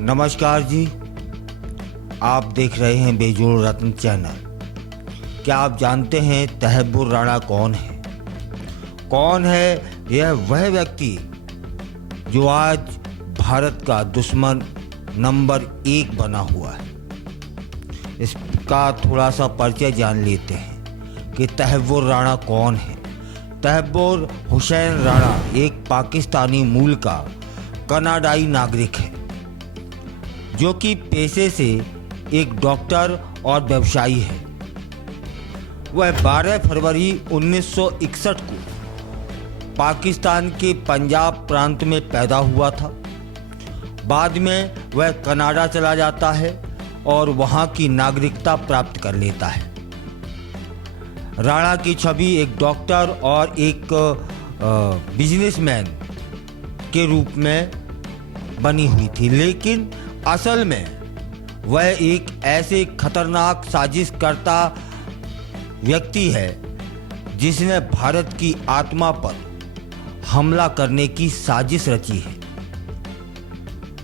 नमस्कार जी, आप देख रहे हैं बेजोड़ रत्न चैनल। क्या आप जानते हैं तहब्बुर राणा कौन है? कौन है यह वह व्यक्ति जो आज भारत का दुश्मन नंबर 1 बना हुआ है। इसका थोड़ा सा परिचय जान लेते हैं कि तहब्बुर राणा कौन है। तहब्बुर हुसैन राणा एक पाकिस्तानी मूल का कनाडाई नागरिक है जो कि पेशे से एक डॉक्टर और व्यवसायी है। वह 12 फरवरी 1961 को पाकिस्तान के पंजाब प्रांत में पैदा हुआ था। बाद में वह कनाडा चला जाता है और वहाँ की नागरिकता प्राप्त कर लेता है। राणा की छवि एक डॉक्टर और एक बिजनेसमैन के रूप में बनी हुई थी, लेकिन असल में वह एक ऐसे खतरनाक साजिश करता व्यक्ति है जिसने भारत की आत्मा पर हमला करने की साजिश रची है।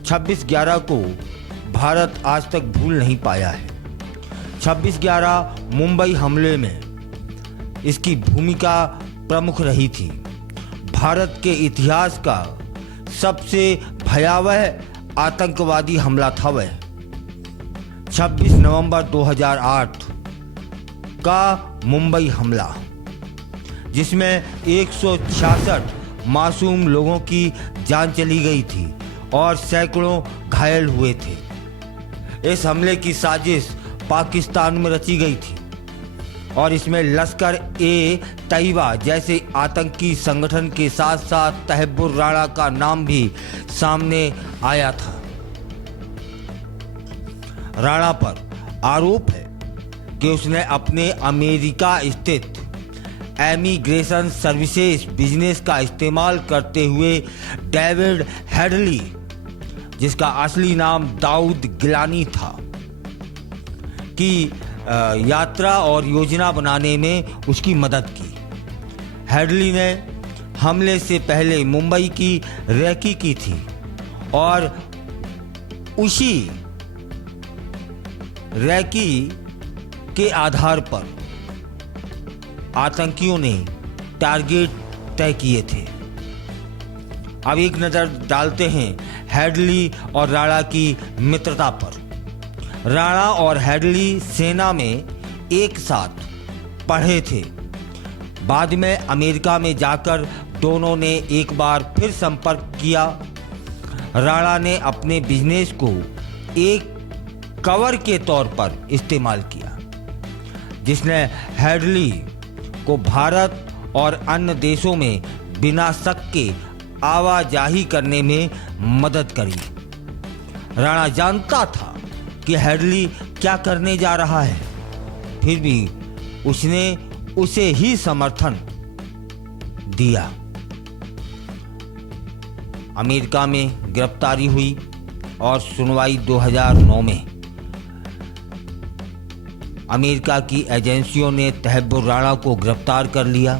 26/11 को भारत आज तक भूल नहीं पाया है। 26/11 मुंबई हमले में इसकी भूमिका प्रमुख रही थी। भारत के इतिहास का सबसे भयावह आतंकवादी हमला था वह। 26 नवंबर 2008 का मुंबई हमला, जिसमें 166 मासूम लोगों की जान चली गई थी और सैकड़ों घायल हुए थे। इस हमले की साजिश पाकिस्तान में रची गई थी और इसमें लश्कर-ए-तैयबा जैसे आतंकी संगठन के साथ साथ तहब्बुर राणा का नाम भी सामने आया था। राणा पर आरोप है कि उसने अपने अमेरिका स्थित इमिग्रेशन सर्विसेज बिजनेस का इस्तेमाल करते हुए डेविड हेडली, जिसका असली नाम दाऊद गिलानी था, की यात्रा और योजना बनाने में उसकी मदद की। हेडली ने हमले से पहले मुंबई की रेकी की थी और उसी रेकी के आधार पर आतंकियों ने टारगेट तय किए थे। अब एक नज़र डालते हैं हेडली और राणा की मित्रता पर। राणा और हेडली सेना में एक साथ पढ़े थे। बाद में अमेरिका में जाकर दोनों ने एक बार फिर संपर्क किया। राणा ने अपने बिजनेस को एक कवर के तौर पर इस्तेमाल किया, जिसने हेडली को भारत और अन्य देशों में बिना शक के आवाजाही करने में मदद करी। राणा जानता था कि हेडली क्या करने जा रहा है, फिर भी उसने उसे ही समर्थन दिया। अमेरिका में गिरफ्तारी हुई और सुनवाई 2009 में। अमेरिका की एजेंसियों ने तहब्बुर राणा को गिरफ्तार कर लिया।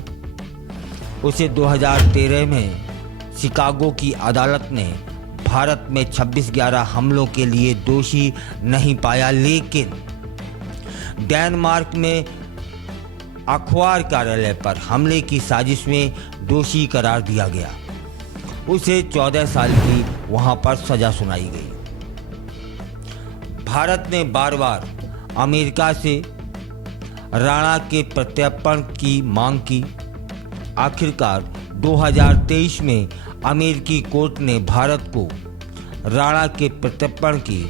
उसे 2013 में शिकागो की अदालत ने भारत में 26/11 हमलों के लिए दोषी नहीं पाया, लेकिन डेनमार्क में अखबार कार्यालय पर हमले की साजिश में दोषी करार दिया गया। उसे 14 साल की वहां पर सजा सुनाई गई। भारत ने बार बार अमेरिका से राणा के प्रत्यर्पण की मांग की। आखिरकार 2023 में अमेरिकी कोर्ट ने भारत को राणा के प्रत्यर्पण की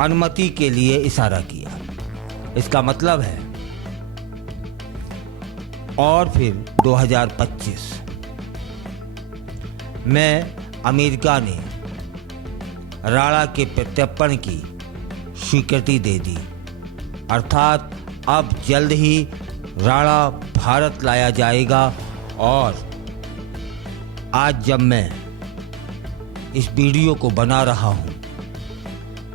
अनुमति के लिए इशारा किया। इसका मतलब है, और फिर 2025 में अमेरिका ने राणा के प्रत्यर्पण की स्वीकृति दे दी। अर्थात अब जल्द ही राणा भारत लाया जाएगा। और आज जब मैं इस वीडियो को बना रहा हूं,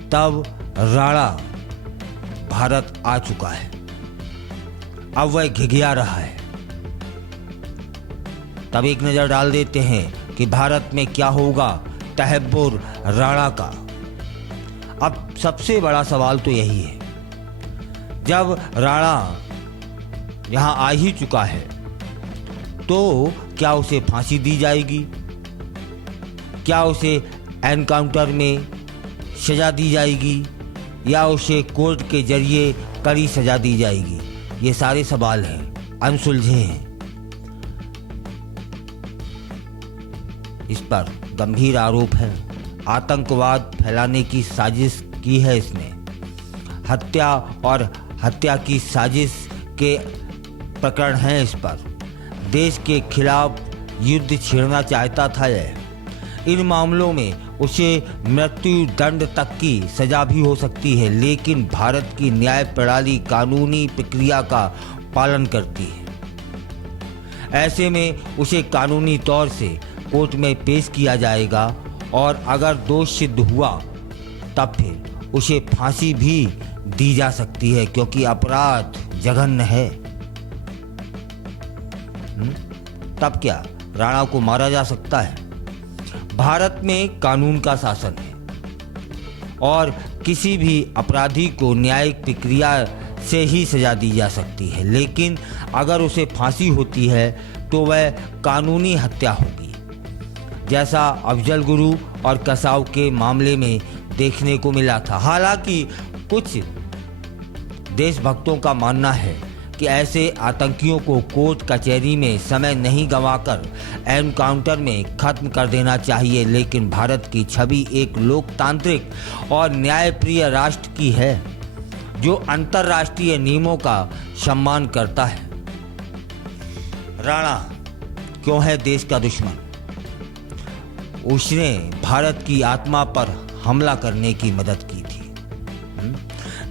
तब राणा भारत आ चुका है। अब वह घिघिया रहा है। तब एक नज़र डाल देते हैं कि भारत में क्या होगा तहब्बुर राणा का। अब सबसे बड़ा सवाल तो यही है, जब राणा यहाँ आ ही चुका है तो क्या उसे फांसी दी जाएगी? क्या उसे एनकाउंटर में सजा दी जाएगी या उसे कोर्ट के जरिए कड़ी सजा दी जाएगी? ये सारे सवाल हैं, अनसुलझे हैं। इस पर गंभीर आरोप है, आतंकवाद फैलाने की साजिश की है इसने। हत्या और हत्या की साजिश के प्रकरण हैं इस पर। देश के खिलाफ युद्ध छेड़ना चाहता था यह। इन मामलों में उसे मृत्यु दंड तक की सजा भी हो सकती है, लेकिन भारत की न्याय प्रणाली कानूनी प्रक्रिया का पालन करती है। ऐसे में उसे कानूनी तौर से कोर्ट में पेश किया जाएगा और अगर दोष सिद्ध हुआ तब फिर उसे फांसी भी दी जा सकती है, क्योंकि अपराध जघन्य है। तब क्या राणा को मारा जा सकता है? भारत में कानून का शासन है और किसी भी अपराधी को न्यायिक प्रक्रिया से ही सजा दी जा सकती है, लेकिन अगर उसे फांसी होती है तो वह कानूनी हत्या होगी, जैसा अफजल गुरु और कसाव के मामले में देखने को मिला था। हालांकि कुछ देशभक्तों का मानना है कि ऐसे आतंकियों को कोर्ट कचहरी में समय नहीं गंवाकर एनकाउंटर में खत्म कर देना चाहिए, लेकिन भारत की छवि एक लोकतांत्रिक और न्यायप्रिय राष्ट्र की है जो अंतर्राष्ट्रीय नियमों का सम्मान करता है। राणा क्यों है देश का दुश्मन? उसने भारत की आत्मा पर हमला करने की मदद की थी।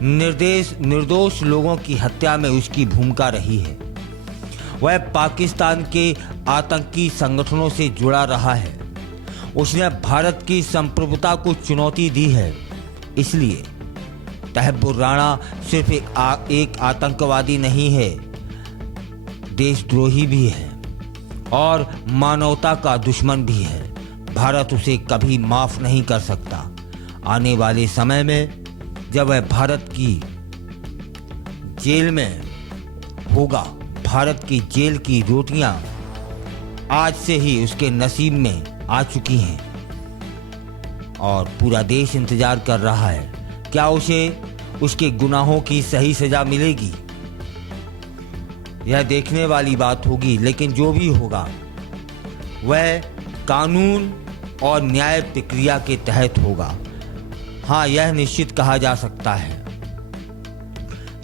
निर्दोष लोगों की हत्या में उसकी भूमिका रही है। वह पाकिस्तान के आतंकी संगठनों से जुड़ा रहा है। उसने भारत की संप्रभुता को चुनौती दी है। इसलिए तहब्बुर राणा सिर्फ एक आतंकवादी नहीं है, देशद्रोही भी है और मानवता का दुश्मन भी है। भारत उसे कभी माफ नहीं कर सकता। आने वाले समय में जब वह भारत की जेल में होगा, भारत की जेल की रोटियां आज से ही उसके नसीब में आ चुकी हैं और पूरा देश इंतजार कर रहा है। क्या उसे उसके गुनाहों की सही सजा मिलेगी? यह देखने वाली बात होगी, लेकिन जो भी होगा वह कानून और न्याय प्रक्रिया के तहत होगा। हाँ, यह निश्चित कहा जा सकता है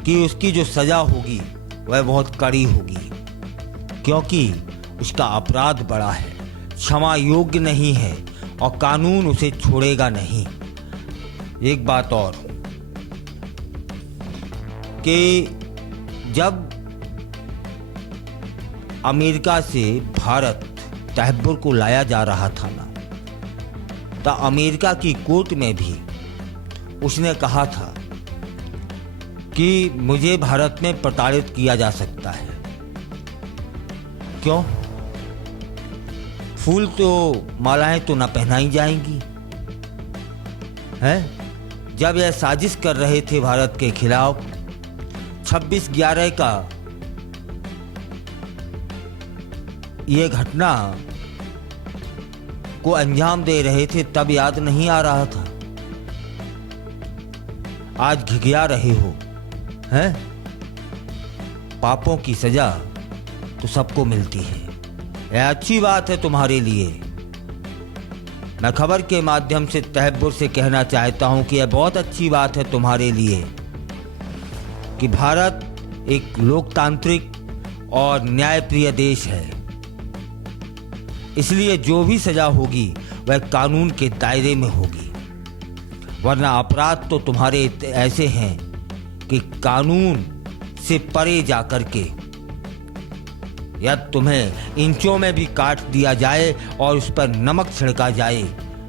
कि उसकी जो सजा होगी वह बहुत कड़ी होगी, क्योंकि उसका अपराध बड़ा है, क्षमा योग्य नहीं है और कानून उसे छोड़ेगा नहीं। एक बात और कि जब अमेरिका से भारत तहब्बुर को लाया जा रहा था ना, तो अमेरिका की कोर्ट में भी उसने कहा था कि मुझे भारत में प्रताड़ित किया जा सकता है। क्यों? फूल तो मालाएं तो ना पहनाई जाएंगी, हैं? जब यह साजिश कर रहे थे भारत के खिलाफ, 26/11 का ये घटना को अंजाम दे रहे थे, तब याद नहीं आ रहा था। आज घिघिया रहे हो, हैं? पापों की सजा तो सबको मिलती है। यह अच्छी बात है तुम्हारे लिए। मैं खबर के माध्यम से तहब्बुर से कहना चाहता हूं कि यह बहुत अच्छी बात है तुम्हारे लिए कि भारत एक लोकतांत्रिक और न्यायप्रिय देश है। इसलिए जो भी सजा होगी वह कानून के दायरे में होगी, वरना अपराध तो तुम्हारे ऐसे हैं कि कानून से परे जाकर के या तुम्हें इंचों में भी काट दिया जाए और उस पर नमक छिड़का जाए,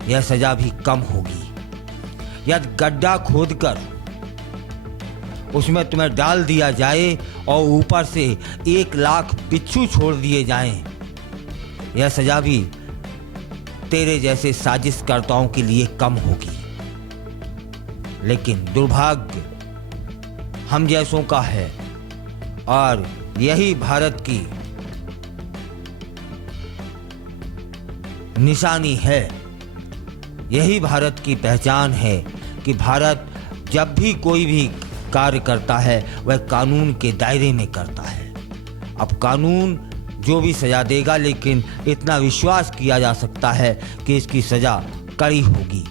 यह सजा भी कम होगी। यदि गड्ढा खोदकर उसमें तुम्हें डाल दिया जाए और ऊपर से 1 लाख बिच्छू छोड़ दिए जाएं, यह सजा भी तेरे जैसे साजिशकर्ताओं के लिए कम होगी। लेकिन दुर्भाग्य हम जैसों का है और यही भारत की निशानी है, यही भारत की पहचान है कि भारत जब भी कोई भी कार्य करता है वह कानून के दायरे में करता है। अब कानून जो भी सज़ा देगा, लेकिन इतना विश्वास किया जा सकता है कि इसकी सज़ा कड़ी होगी।